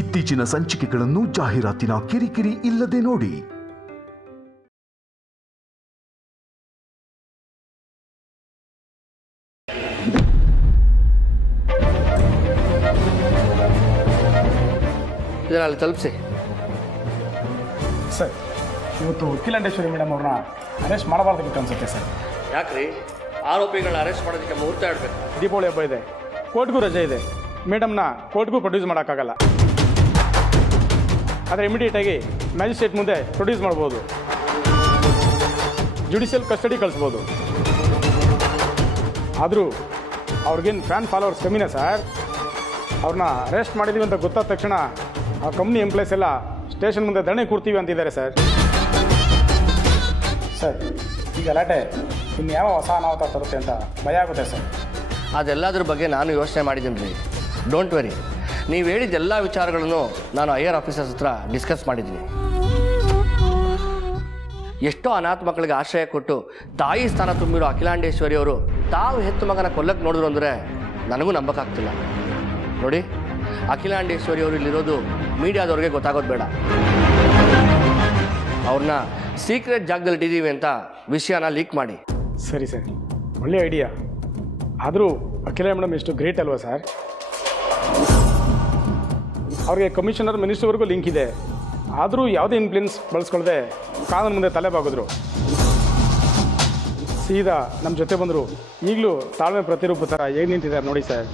ಇತ್ತೀಚಿನ ಸಂಚಿಕೆಗಳನ್ನು ಜಾಹೀರಾತಿನ ಕಿರಿಕಿರಿ ಇಲ್ಲದೆ ನೋಡಿ. ಇದರಲ್ಲಿ ತಲುಪಿಸಿ ಸರ್. ಇವತ್ತು ಅಖಿಲಾಂಡೇಶ್ವರಿ ಮೇಡಮ್ ಅವ್ರನ್ನ ಅರೆಸ್ಟ್ ಮಾಡಬಾರ್ದಾಗಿತ್ತು ಅನ್ಸುತ್ತೆ ಸರ್. ಯಾಕ್ರಿ ಆರೋಪಿಗಳನ್ನ ಅರೆಸ್ಟ್ ಮಾಡೋದಕ್ಕೆ ಮುಹೂರ್ತ ಇಡಬೇಕು. ದೀಪಾವಳಿ ಹಬ್ಬ ಇದೆ, ಕೋರ್ಟ್ಗೂ ರಜೆ ಇದೆ, ಮೇಡಮ್ನ ಕೋರ್ಟ್ಗೂ ಪ್ರೊಡ್ಯೂಸ್ ಮಾಡೋಕ್ಕಾಗಲ್ಲ. ಆದರೆ ಇಮಿಡಿಯೇಟಾಗಿ ಮ್ಯಾಜಿಸ್ಟ್ರೇಟ್ ಮುಂದೆ ಪ್ರೊಡ್ಯೂಸ್ ಮಾಡ್ಬೋದು, ಜುಡಿಷಿಯಲ್ ಕಸ್ಟಡಿ ಕಳಿಸ್ಬೋದು. ಆದರೂ ಅವ್ರಿಗೇನು ಫ್ಯಾನ್ ಫಾಲೋವರ್ಸ್ ಕಮ್ಮಿನೇ ಸರ್. ಅವ್ರನ್ನ ಅರೆಸ್ಟ್ ಮಾಡಿದ್ದೀವಿ ಅಂತ ಗೊತ್ತಾದ ತಕ್ಷಣ ಆ ಕಂಪ್ನಿ ಎಂಪ್ಲಾಯ್ಸ್ ಎಲ್ಲ ಸ್ಟೇಷನ್ ಮುಂದೆ ಧರಣಿ ಕೂರ್ತೀವಿ ಅಂತಿದ್ದಾರೆ ಸರ್. ಸರ್, ಈ ಗಲಾಟೆ ಇನ್ಯಾವ ಹೊಸ ಅನಾಹುತ ತರುತ್ತೆ ಅಂತ ಭಯ ಆಗುತ್ತೆ ಸರ್. ಅದೆಲ್ಲದ್ರ ಬಗ್ಗೆ ನಾನು ಯೋಚನೆ ಮಾಡಿದ್ದೀನಿ ರೀ. ಡೋಂಟ್ ವೆರಿ, ನೀವು ಹೇಳಿದ ಎಲ್ಲ ವಿಚಾರಗಳನ್ನು ನಾನು ಐಆರ್ ಆಫೀಸರ್ಸ್ ಹತ್ರ ಡಿಸ್ಕಸ್ ಮಾಡಿದ್ದೀನಿ. ಎಷ್ಟೋ ಅನಾಥ ಮಕ್ಕಳಿಗೆ ಆಶ್ರಯ ಕೊಟ್ಟು ತಾಯಿ ಸ್ಥಾನ ತುಂಬಿರೋ ಅಖಿಲಾಂಡೇಶ್ವರಿ ಅವರು ತಾವು ಹೆತ್ತು ಮಗನ ಕೊಲ್ಲಕ್ಕೆ ನೋಡಿದ್ರು ಅಂದರೆ ನನಗೂ ನಂಬಕ್ಕಾಗ್ತಿಲ್ಲ. ನೋಡಿ, ಅಖಿಲಾಂಡೇಶ್ವರಿ ಅವರು ಇಲ್ಲಿರೋದು ಮೀಡಿಯಾದವ್ರಿಗೆ ಗೊತ್ತಾಗೋದು ಬೇಡ. ಅವ್ರನ್ನ ಸೀಕ್ರೆಟ್ ಜಾಗದಲ್ಲಿ ಇಟ್ಟಿದ್ದೀವಿ ಅಂತ ವಿಷಯನ ಲೀಕ್ ಮಾಡಿ. ಸರಿ ಸರ್, ಒಳ್ಳೆ ಐಡಿಯಾ. ಆದರೂ ಅಖಿಲ ಮೇಡಮ್ ಎಷ್ಟು ಗ್ರೇಟ್ ಅಲ್ವಾ ಸರ್. ಅವ್ರಿಗೆ ಕಮಿಷನರ್ ಮಿನಿಸ್ಟರ್ವರೆಗೂ ಲಿಂಕ್ ಇದೆ. ಆದರೂ ಯಾವುದೇ ಇನ್ಫ್ಲೂಯೆನ್ಸ್ ಬಳಸ್ಕೊಳ್ಳದೆ ಕಾನೂನು ಮುಂದೆ ತಲೆ ಬಾಗಿದ್ರು. ಸೀದಾ ನಮ್ಮ ಜೊತೆ ಬಂದರು. ಈಗಲೂ ತಾಳ್ಮೆ ಪ್ರತಿರೂಪ ಥರ ಹೇಗೆ ನಿಂತಿದ್ದಾರೆ ನೋಡಿ ಸರ್.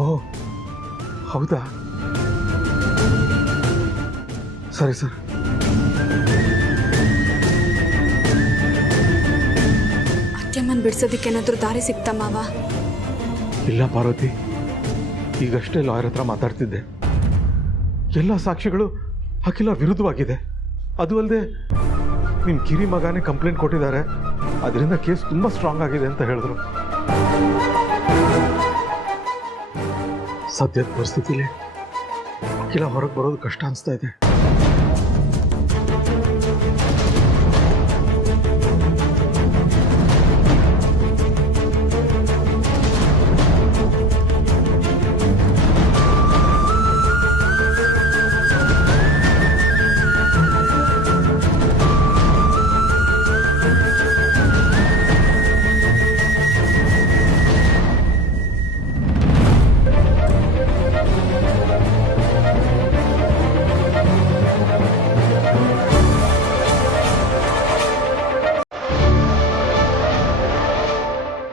ಓಹ್, ಹೌದಾ? ಸರಿ ಸರ್. ಅತ್ಯಮ್ಮನ್ ಬಿಡ್ಸೋದಕ್ಕೆ ಏನಾದರೂ ದಾರಿ ಸಿಗ್ತಾ ಮಾವ? ಇಲ್ಲ ಪಾರ್ವತಿ, ಈಗಷ್ಟೇ ಲಾಯರ್ ಹತ್ರ ಮಾತಾಡ್ತಿದ್ದೆ. ಎಲ್ಲ ಸಾಕ್ಷಿಗಳು ಅಖಿಲ ವಿರುದ್ಧವಾಗಿದೆ. ಅದು ಅಲ್ಲದೆ ನಿಮ್ಮ ಕಿರಿ ಮಗನೇ ಕಂಪ್ಲೇಂಟ್ ಕೊಟ್ಟಿದ್ದಾರೆ. ಅದರಿಂದ ಕೇಸ್ ತುಂಬ ಸ್ಟ್ರಾಂಗ್ ಆಗಿದೆ ಅಂತ ಹೇಳಿದ್ರು. ಸದ್ಯದ ಪರಿಸ್ಥಿತಿಲಿ ಅಖಿಲ ಹೊರಗೆ ಬರೋದು ಕಷ್ಟ ಅನಿಸ್ತಾ ಇದೆ.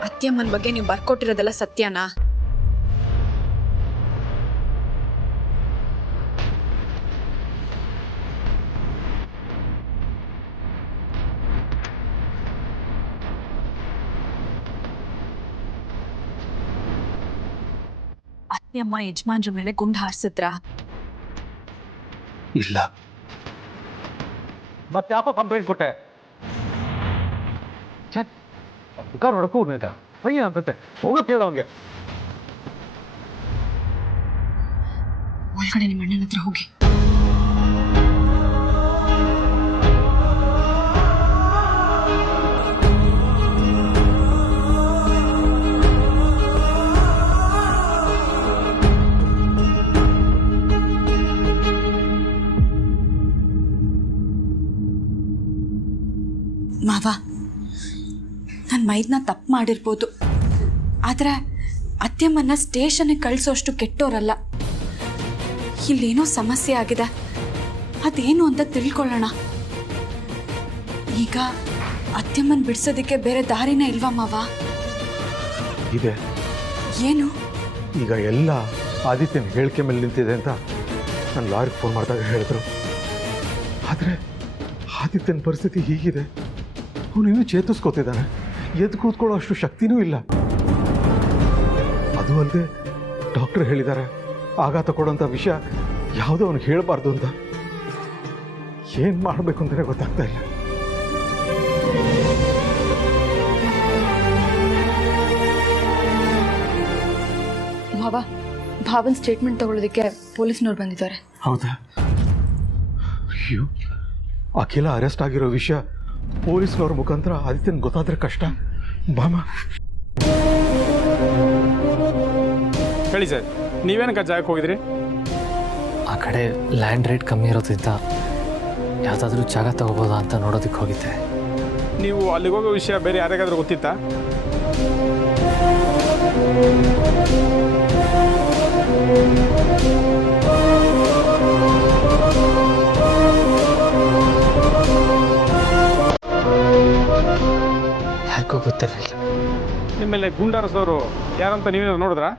ಅತ್ಯಮ್ಮನ ಬಗ್ಗೆ ನೀವು ಬರ್ಕೊಟ್ಟಿರೋದೆಲ್ಲ ಸತ್ಯನಾ? ಅತ್ಯಮ್ಮ ಯಜಮಾನ್ರ ಮೇಲೆ ಗುಂಡು ಹಾರಿಸಿದ್ರ? ಇಲ್ಲ. ಮತ್ತೆ ಯಾಕೋ ಕಂಪ್ಲೇಂಟ್ ಕೊಟ್ಟೆ? ಹೊಡಕೂ ಪಯ್ಯ ಅಂತಂತೆ ಹೋಗೋ ಕೇಳ ಅವನಿಗೆ. ಒಳಗಡೆ ನಿಮ್ಮ ಅಣ್ಣನ ಹತ್ರ ಹೋಗಿ. ಮಾವ, ನನ್ನ ಮೈದ್ನ ತಪ್ಪು ಮಾಡಿರ್ಬೋದು, ಆದರೆ ಅತ್ಯಮ್ಮನ್ನ ಸ್ಟೇಷನ್ಗೆ ಕಳಿಸೋಷ್ಟು ಕೆಟ್ಟೋರಲ್ಲ. ಇಲ್ಲೇನೋ ಸಮಸ್ಯೆ ಆಗಿದೆ, ಅದೇನು ಅಂತ ತಿಳ್ಕೊಳ್ಳೋಣ. ಈಗ ಅತ್ಯಮ್ಮನ್ ಬಿಡ್ಸೋದಕ್ಕೆ ಬೇರೆ ದಾರಿನೇ ಇಲ್ವಾ ಮಾವ? ಇದೆ. ಏನು? ಈಗ ಎಲ್ಲ ಆದಿತ್ಯನ ಹೇಳಿಕೆ ಮೇಲೆ ನಿಂತಿದೆ ಅಂತ ನಾನು ಲಾರಿಗೆ ಫೋನ್ ಮಾಡಿದಾಗ ಹೇಳಿದ್ರು. ಆದರೆ ಆದಿತ್ಯನ ಪರಿಸ್ಥಿತಿ ಹೀಗಿದೆ, ಅವನು ಇನ್ನೂ ಚೇತರಿಸ್ಕೋತಿದ್ದಾನೆ, ಎದ್ದು ಕೂತ್ಕೊಳ್ಳೋ ಅಷ್ಟು ಶಕ್ತಿನೂ ಇಲ್ಲ. ಅದು ಅಲ್ಲದೆ ಡಾಕ್ಟರ್ ಹೇಳಿದ್ದಾರೆ ಆಘಾತ ಕೊಡೋಂಥ ವಿಷಯ ಯಾವುದೋ ಅವನಿಗೆ ಹೇಳಬಾರ್ದು ಅಂತ. ಏನು ಮಾಡಬೇಕು ಅಂತಲೇ ಗೊತ್ತಾಗ್ತಾ ಇಲ್ಲ. ಭಾವನ್ ಸ್ಟೇಟ್ಮೆಂಟ್ ತಗೊಳ್ಳೋದಕ್ಕೆ ಪೊಲೀಸ್ನವ್ರು ಬಂದಿದ್ದಾರೆ. ಹೌದಾ? ಅಯ್ಯೋ, ಅಖಿಲ ಅರೆಸ್ಟ್ ಆಗಿರೋ ವಿಷಯ ಪೊಲೀಸ್ನವ್ರ ಮುಖಾಂತರ ಆದಿತ್ಯನ್ ಗೊತ್ತಾದ್ರೆ ಕಷ್ಟ. ಬಾಮ ಹೇಳಿ ಸರ್, ನೀವೇನಕ್ಕೆ ಜಾಗಕ್ಕೆ ಹೋಗಿದ್ರಿ? ಆ ಕಡೆ ಲ್ಯಾಂಡ್ ರೇಟ್ ಕಮ್ಮಿ ಇರೋದ್ರಿಂದ ಯಾವುದಾದ್ರೂ ಜಾಗ ತಗೋಬೋದಾ ಅಂತ ನೋಡೋದಕ್ಕೆ ಹೋಗಿದ್ದೆ. ನೀವು ಅಲ್ಲಿಗೆ ಹೋಗೋ ವಿಷಯ ಬೇರೆ ಯಾರಿಗಾದ್ರೂ ಗೊತ್ತಿತ್ತಾ? ಯಾರಿಗೂ ಗೊತ್ತಿರಲಿಲ್ಲ. ನಿಮ್ಮೆಲ್ಲ ಗುಂಡಾರಸದವರು ಯಾರಂತ ನೀವೇನಾದ್ರು ನೋಡಿದ್ರಾ?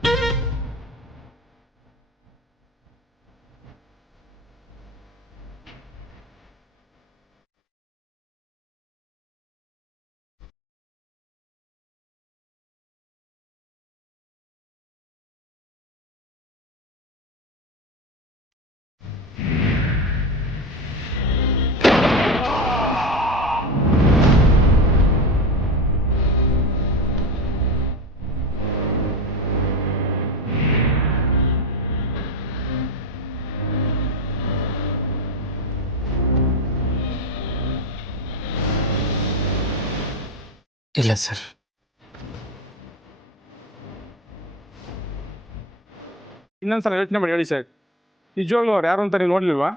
ಇಲ್ಲ ಸರ್. ಇನ್ನೊಂದ್ಸಲ ಯೋಚನೆ ಮಾಡಿ ಹೇಳಿ ಸರ್, ನಿಜವಾಗ್ಲೂ ಅವ್ರು ಯಾರು ಅಂತ ನೀವು ನೋಡ್ಲಿಲ್ವಾ?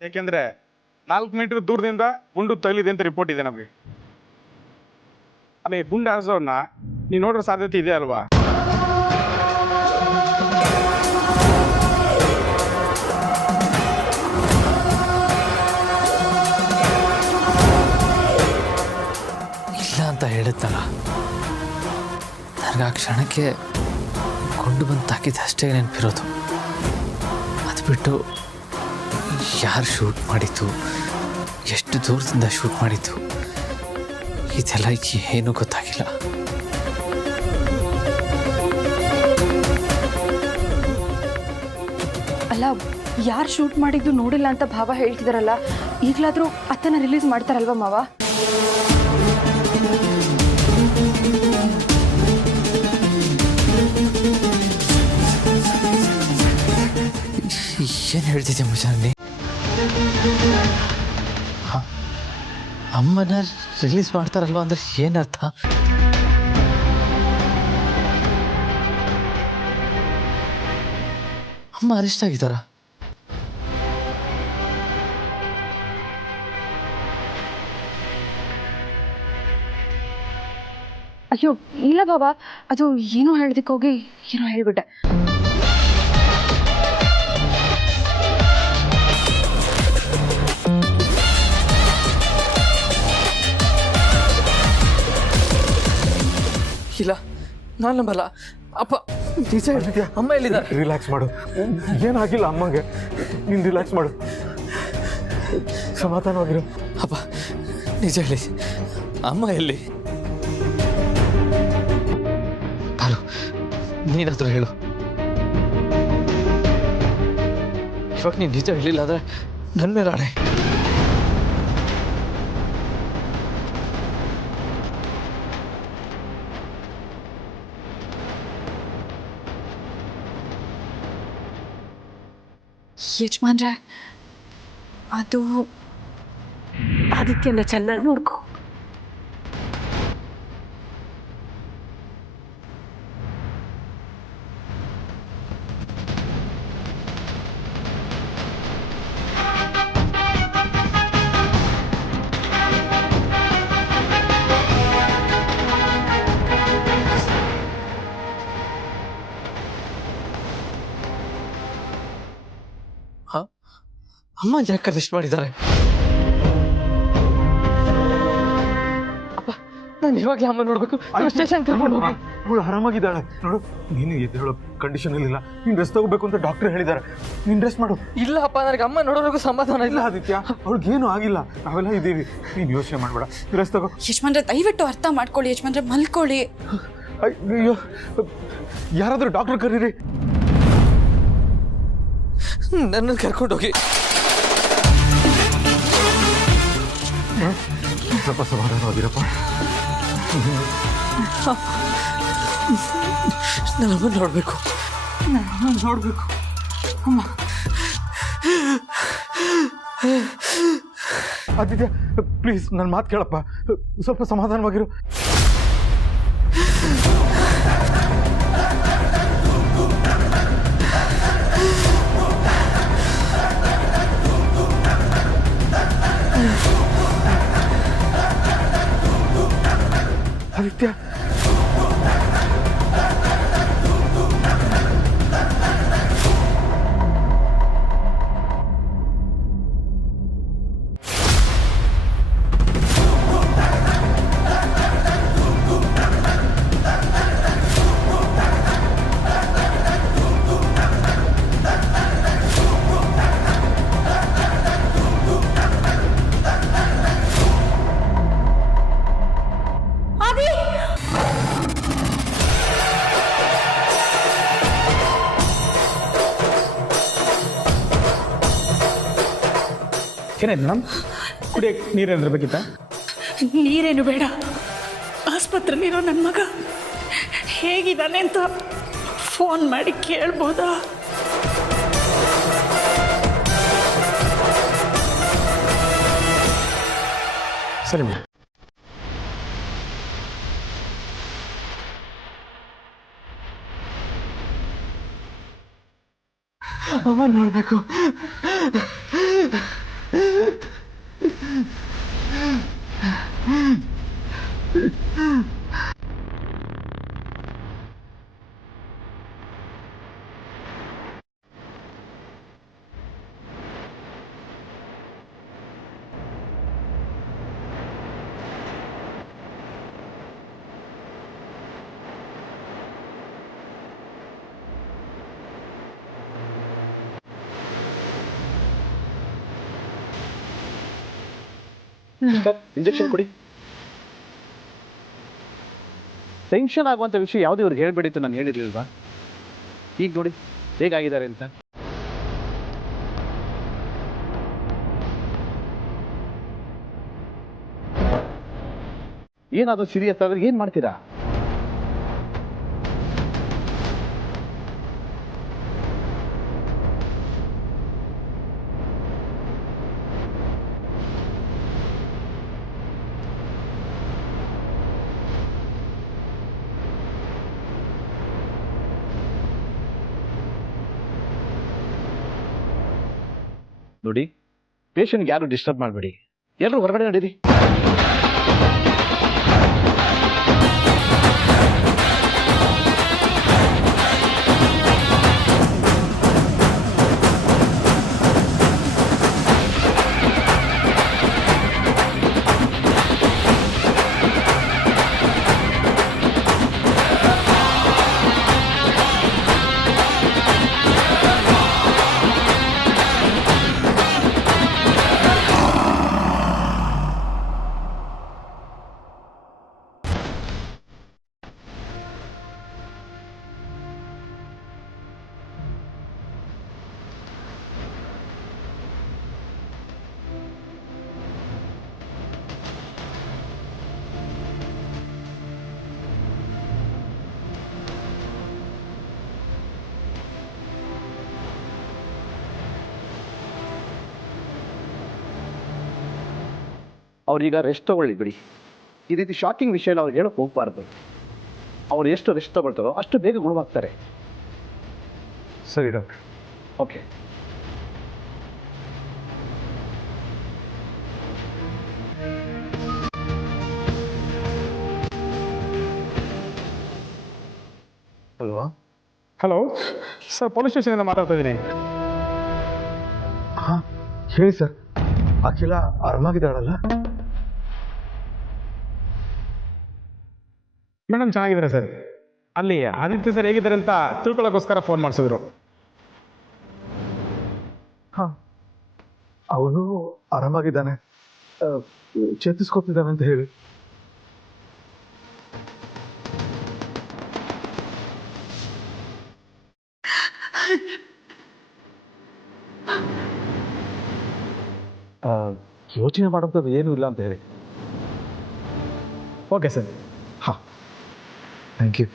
ಯಾಕೆಂದ್ರೆ 4 ಮೀಟರ್ ದೂರದಿಂದ ಗುಂಡು ತಗಲಿದೆ ಅಂತ ರಿಪೋರ್ಟ್ ಇದೆ ನಮಗೆ. ಆಮೇಲೆ ಗುಂಡು ಹಾರಿಸೋರ್ನ ನೀವು ನೋಡೋ ಸಾಧ್ಯತೆ ಇದೆ ಅಲ್ವಾ? ಇಲ್ಲ ಅಂತ ಹೇಳಿದ್ನಲ್ಲ, ನನಗೆ ಆ ಕ್ಷಣಕ್ಕೆ ಕೊಂಡು ಬಂದು ತಾಕಿದ್ದು ಅಷ್ಟೇ ನೆನಪಿರೋದು. ಅದು ಬಿಟ್ಟು ಯಾರು ಶೂಟ್ ಮಾಡಿದ್ದು, ಎಷ್ಟು ದೂರದಿಂದ ಶೂಟ್ ಮಾಡಿದ್ದು, ಇದೆಲ್ಲ ಏನೂ ಗೊತ್ತಾಗಿಲ್ಲ. ಅಲ್ಲ, ಯಾರು ಶೂಟ್ ಮಾಡಿದ್ದು ನೋಡಿಲ್ಲ ಅಂತ ಭಾವ ಹೇಳ್ತಿದಾರಲ್ಲ, ಈಗಲಾದರೂ ಅತ್ತನ ರಿಲೀಸ್ ಮಾಡ್ತಾರಲ್ವಾ ಮಾವ? ಏನು ಹೇಳ್ತಿದ್ದೆ ಮುಜಾನಿ? ಅಮ್ಮನ ರಿಲೀಸ್ ಮಾಡ್ತಾರಲ್ವ ಅಂದ್ರೆ ಏನರ್ಥ? ಅಮ್ಮ ಅರೆಸ್ಟ್ ಆಗಿದ್ದಾರಾ? ಅಯ್ಯೋ ಇಲ್ಲ ಬಾಬಾ, ಅದು ಏನೋ ಹೇಳೋದಕ್ಕೆ ಹೋಗಿ ಏನೋ ಹೇಳ್ಬಿಟ್ಟೆ. ಇಲ್ಲ, ನಾನು ನಂಬಲ್ಲ. ಅಪ್ಪ ನಿಜ ಹೇಳ್ತಿದ್ಯಾ? ಅಮ್ಮ ಎಲ್ಲಿದ್ದಾರೆ? ರಿಲ್ಯಾಕ್ಸ್ ಮಾಡು, ಏನಾಗಿಲ್ಲ ಅಮ್ಮಗೆ. ನೀನು ರಿಲ್ಯಾಕ್ಸ್ ಮಾಡು, ಸಮಾಧಾನವಾಗಿರು. ಅಪ್ಪ ನಿಜ ಹೇಳಿ, ಅಮ್ಮ ಎಲ್ಲಿ? ಬಾರು, ನೀನಾದರೂ ಹೇಳು. ಇವಾಗ ನೀನು ನಿಜ ಹೇಳಿಲ್ಲ ಆದರೆ ನನ್ನ ಮೇಲೆ ಆಣೆ. ಯಜಮಾನ್ರೆ, ಅದು ಆದಿತ್ಯನ ಚೆನ್ನಾಗಿ ನೋಡ್ಕೊ. ಅಮ್ಮ ಯಾಕೆ ಅರೆಸ್ಟ್ ಮಾಡಿದ್ದಾರೆ? ಅಪ್ಪ ನಾನು ಇವಾಗಲೇ ಅಮ್ಮ ನೋಡಬೇಕು. ಸ್ಟೇಷನ್ ಕರ್ಕೊಂಡು ಹೋಗಿ. ಅವಳು ಆರಾಮಾಗಿದ್ದಾಳೆ ನೋಡು. ನೀನು ಎದ್ದು ಹೇಳೋ ಕಂಡೀಷನಲ್ಲಿಲ್ಲ. ನೀನು ರೆಸ್ಟ್ ತಗೋಬೇಕು ಅಂತ ಡಾಕ್ಟರ್ ಹೇಳಿದ್ದಾರೆ. ನೀನು ರೆಸ್ಟ್ ಮಾಡು. ಇಲ್ಲ ಅಪ್ಪ, ನನಗೆ ಅಮ್ಮ ನೋಡೋರಿಗೂ ಸಮಾಧಾನ ಇಲ್ಲ ಇಲ್ಲ. ಆದಿತ್ಯ, ಅವ್ಳಿಗೇನು ಆಗಿಲ್ಲ. ನಾವೆಲ್ಲ ಇದ್ದೀವಿ. ನೀನು ಯೋಚನೆ ಮಾಡಬೇಡ. ರೆಸ್ಟ್ ತಗೋ. ಯಜಮಾನ್ರೆ ದಯವಿಟ್ಟು ಅರ್ಥ ಮಾಡ್ಕೊಳ್ಳಿ ಯಜಮಾನ್ರೆ, ಮಲ್ಕೊಳ್ಳಿ. ಅಯ್ಯೋ, ಯಾರಾದರೂ ಡಾಕ್ಟರ್ ಕರೀರಿ. ನನ್ನ ಕರ್ಕೊಂಡೋಗಿ. ಸ್ವಲ್ಪ ಸಮಾಧಾನವಾಗಿರಪ್ಪ. ನನ್ನ ಅಮ್ಮ ನೋಡಬೇಕು. ನೋಡಬೇಕು ಅಮ್ಮ. ಆದಿತ್ಯ ಪ್ಲೀಸ್ ನನ್ನ ಮಾತು ಕೇಳಪ್ಪ. ಸ್ವಲ್ಪ ಸಮಾಧಾನವಾಗಿರು. ಆದಿತ್ಯ ಏನಾಯ್ತು ಮೇಡಮ್? ಕುಡಿಯೋಕ್ಕೆ ನೀರೇನಾದ್ರೂ ಬೇಕಿತ್ತಾ? ನೀರೇನು ಬೇಡ, ಆಸ್ಪತ್ರೆಲಿರೋ ನನ್ನ ಮಗ ಹೇಗಿದ್ದಾನೆ ಅಂತ ಫೋನ್ ಮಾಡಿ ಕೇಳ್ಬೋದಾ? ಸರಿ ಮೇಡಮ್. ಅಮ್ಮ ನೋಡಬೇಕು. ಇಂಜೆಕ್ಷನ್ ಕೊಡಿ. ಟೆನ್ಷನ್ ಆಗುವಂಥ ವಿಷಯ ಯಾವುದೇ ಇವ್ರಿಗೆ ಹೇಳ್ಬೇಡಿತ್ತು, ನಾನು ಹೇಳಿರ್ಲಿಲ್ವಾ? ಈಗ ನೋಡಿ ಹೇಗಾಗಿದ್ದಾರೆ ಅಂತ. ಏನಾದರೂ ಸೀರಿಯಸ್ ಆದ್ರೆ ಏನು ಮಾಡ್ತೀರಾ? ನೋಡಿ, ಪೇಷಂಟ್ಗೆ ಯಾರು ಡಿಸ್ಟರ್ಬ್ ಮಾಡಬೇಡಿ. ಎಲ್ಲರೂ ಹೊರಗಡೆ ನಡೀರಿ. ಅವ್ರೀಗ ರೆಸ್ಟ್ ತಗೊಳ್ಳಿ ಬಿಡಿ. ಈ ರೀತಿ ಶಾಕಿಂಗ್ ವಿಷಯನ ಅವ್ರಿಗೆ ಹೇಳೋಕೆ ಹೋಗ್ಬಾರ್ದು. ಅವ್ರು ಎಷ್ಟು ರೆಸ್ಟ್ ತಗೊಳ್ತಾರೋ ಅಷ್ಟು ಬೇಗ ಗುಣವಾಗ್ತಾರೆ. ಸರಿ ಡಾಕ್ಟರ್. ಓಕೆ. ಅಲ್ವಾ? ಹಲೋ ಸರ್, ಪೊಲೀಸ್ ಸ್ಟೇಷನಿಂದ ಮಾತಾಡ್ತಾ ಇದ್ದೀನಿ. ಹಾಂ ಹೇಳಿ ಸರ್. ಅಖಿಲ ಆರಾಮಾಗಿದ್ದಾಳಲ್ಲ? ಮೇಡಮ್ ಚೆನ್ನಾಗಿದ್ದಾರೆ ಸರ್. ಅಲ್ಲಿ ಆದಿತ್ಯ ಸರ್ ಹೇಗಿದ್ದಾರೆ ಅಂತ ತಿಳ್ಕೊಳ್ಳೋಕ್ಕೋಸ್ಕರ ಫೋನ್ ಮಾಡಿಸಿದ್ರು. ಹಾಂ, ಅವನು ಆರಾಮಾಗಿದ್ದಾನೆ, ಚೇತರಿಸ್ಕೊತಿದ್ದಾನೆ ಅಂತ ಹೇಳಿ. ಯೋಚನೆ ಮಾಡೋಂಥದ್ದು ಏನೂ ಇಲ್ಲ ಅಂತ ಹೇಳಿ. Okay sir. ಹಾಂ, ಥ್ಯಾಂಕ್ ಯು.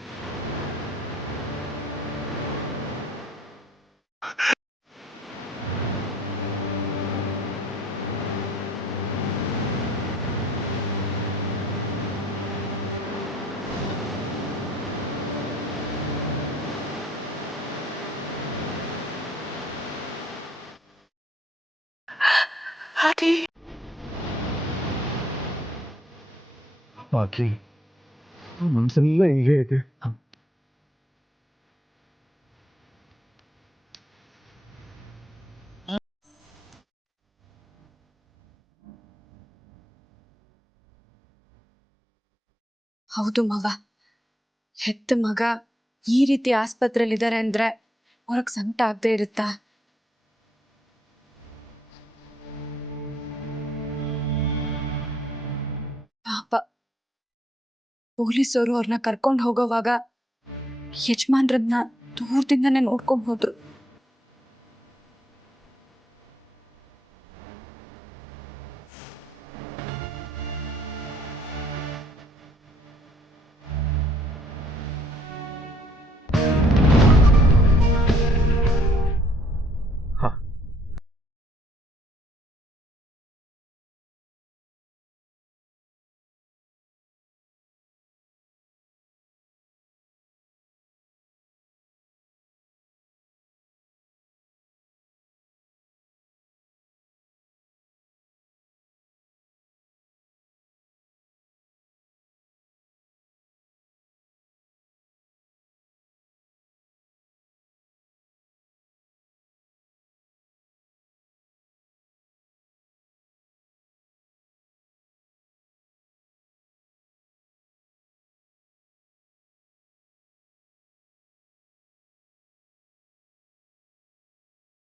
ಬಾಕಿ ಮನಸ್ಸೆಲ್ಲ ಹೀಗೆ ಇದೆ. ಹೌದು ಮಗ, ಹೆತ್ತ ಮಗ ಈ ರೀತಿ ಆಸ್ಪತ್ರೆಯಲ್ಲಿದ್ದಾರೆ ಅಂದ್ರೆ ಅವ್ರಿಗೆ ಸಂಕಟ ಆಗದೆ ಇರುತ್ತಾ? ಪಾಪ ಪೊಲೀಸರು ಅವ್ರನ್ನ ಕರ್ಕೊಂಡು ಹೋಗೋವಾಗ ಯಜಮಾನ್ರನ್ನ ದೂರದಿಂದನೇ ನೋಡ್ಕೊಂಡು ಹೋದ್ರು. ಹಾಂ,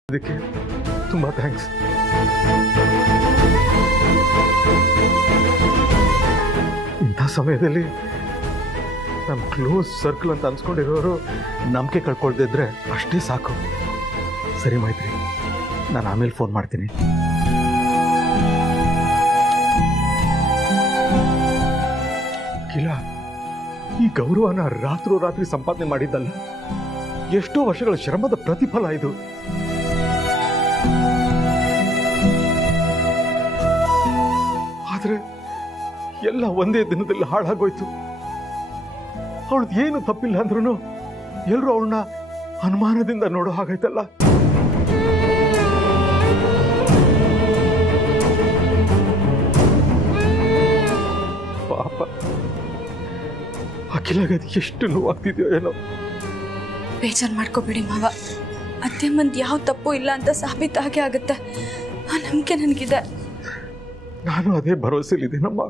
ಅದಕ್ಕೆ ತುಂಬ ಥ್ಯಾಂಕ್ಸ್. ಇಂಥ ಸಮಯದಲ್ಲಿ ನಮ್ಮ ಕ್ಲೋಸ್ ಸರ್ಕಲ್ ಅಂತ ಅನ್ಸ್ಕೊಂಡಿರೋರು ನಂಬಿಕೆ ಕಳ್ಕೊಳ್ದೇ ಇದ್ರೆ ಅಷ್ಟೇ ಸಾಕು. ಸರಿ ಮೈತ್ರಿ, ನಾನು ಆಮೇಲೆ ಫೋನ್ ಮಾಡ್ತೀನಿ. ಕಿಲ, ಈ ಗೌರವನ ರಾತ್ರೋರಾತ್ರಿ ಸಂಪಾದನೆ ಮಾಡಿದ್ದಲ್ಲ, ಎಷ್ಟೋ ವರ್ಷಗಳ ಶ್ರಮದ ಪ್ರತಿಫಲ ಇದು. ಆದ್ರೆ ಎಲ್ಲ ಒಂದೇ ದಿನದಲ್ಲಿ ಹಾಳಾಗೋಯ್ತು. ಅವಳದ್ದು ಏನು ತಪ್ಪಿಲ್ಲ ಅಂದ್ರೂ ಎಲ್ಲರೂ ಅವಳನ್ನ ಅನುಮಾನದಿಂದ ನೋಡೋ ಹಾಗಾಯ್ತಲ್ಲ. ಪಾಪ ಅಖಿಲಾಗ ಎಷ್ಟು ನೋವಾಗ್ತಿದ್ಯೋ ಏನೋ. ಬೇಜಾರು ಮಾಡ್ಕೋಬೇಡಿ ಮಾವ, ಅತ್ತೆಮ್ಮಂದು ಯಾವ ತಪ್ಪು ಇಲ್ಲ ಅಂತ ಸಾಬೀತಾಗೆ ಆಗುತ್ತೆ. ಆ ನಂಬಿಕೆ ನನಗಿದೆ. ನಾನು ಅದೇ ಭರವಸೆಲಿದ್ದೀನಮ್ಮ.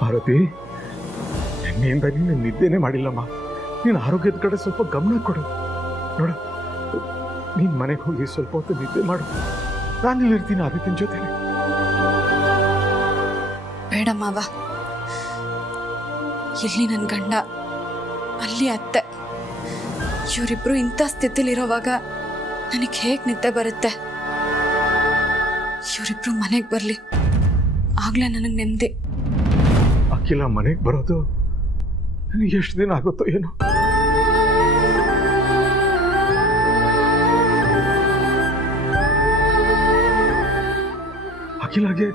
ಭಾರತಿ, ನಿನ್ನೆಯಿಂದ ನೀನು ನಿದ್ದೆನೇ ಮಾಡಿಲ್ಲಮ್ಮ. ನೀನು ಆರೋಗ್ಯದ ಕಡೆ ಸ್ವಲ್ಪ ಗಮನ ಕೊಡು. ನೋಡು, ನೀನು ಮನೆಗೆ ಹೋಗಿ ಸ್ವಲ್ಪ ಹೊತ್ತು ನಿದ್ದೆ ಮಾಡು. ನಾನು ಇಲ್ಲಿರ್ತೀನಿ ಆದಿತ್ಯನ ಜೊತೆ. ಬೇಡ ಮಾವ, ಇಲ್ಲಿ ನನ್ನ ಗಂಡ, ಅಲ್ಲಿ ಅತ್ತೆ, ಇವರಿಬ್ರು ಇಂಥ ಸ್ಥಿತಿಲಿರೋವಾಗ ನನಗೆ ಹೇಗೆ ನಿದ್ದೆ ಬರುತ್ತೆ? ಇವರಿಬ್ರು ಮನೆಗೆ ಬರಲಿ, ಆಗ್ಲೇ ನನಗೆ ನೆಮ್ಮದಿ. ಅಖಿಲ ಮನೆಗೆ ಬರೋದು ನನಗೆ ಎಷ್ಟು ದಿನ ಆಗುತ್ತೋ ಏನೋ. ಅಖಿಲಾಗೆ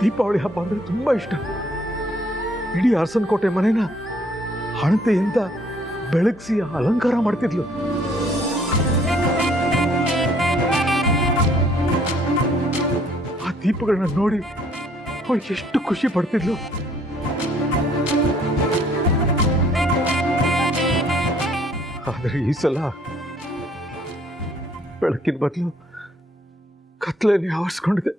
ದೀಪಾವಳಿ ಹಬ್ಬ ಅಂದ್ರೆ ತುಂಬಾ ಇಷ್ಟ. ಇಡೀ ಅರಸನಕೋಟೆ ಮನೆನ ಹಣತೆಯಿಂದ ಬೆಳಗಿಸಿ ಅಲಂಕಾರ ಮಾಡ್ತಿದ್ಲು. ಆ ದೀಪಗಳನ್ನ ನೋಡಿ ಅವಳು ಎಷ್ಟು ಖುಷಿ ಪಡ್ತಿದ್ಲು. ಆದ್ರೆ ಈ ಸಲ ಬೆಳಕಿನ ಬದಲು ಕತ್ಲೇನೆ ಆವರಿಸ್ಕೊಂಡಿದೆ.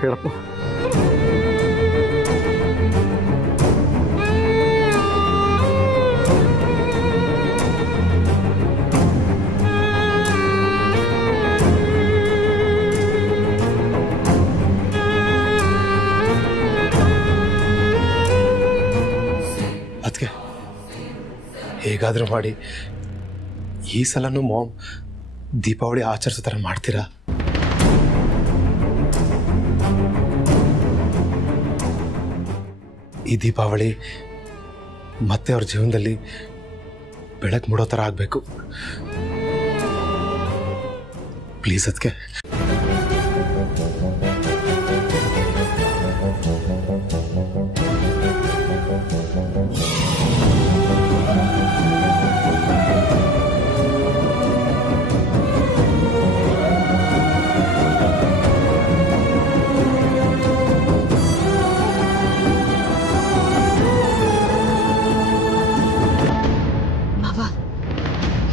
ಹೇಳಪ್ಪ. ಅದಕ್ಕೆ ಹೇಗಾದರೂ ಮಾಡಿ ಈ ಸಲನೂ ಮಾಮ್ ದೀಪಾವಳಿ ಆಚರಿಸೋ ಥರ ಮಾಡ್ತೀರಾ? ಈ ದೀಪಾವಳಿ ಮತ್ತೆ ಅವ್ರ ಜೀವನದಲ್ಲಿ ಬೆಳಕು ಮೂಡೋ ಥರ ಆಗಬೇಕು. ಪ್ಲೀಸ್ ಅದಕ್ಕೆ.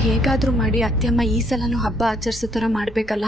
ಹೇಗಾದ್ರೂ ಮಾಡಿ ಅತ್ತೆಮ್ಮ ಈ ಸಲನೂ ಹಬ್ಬ ಆಚರಿಸೋ ಥರ ಮಾಡಬೇಕಲ್ಲ.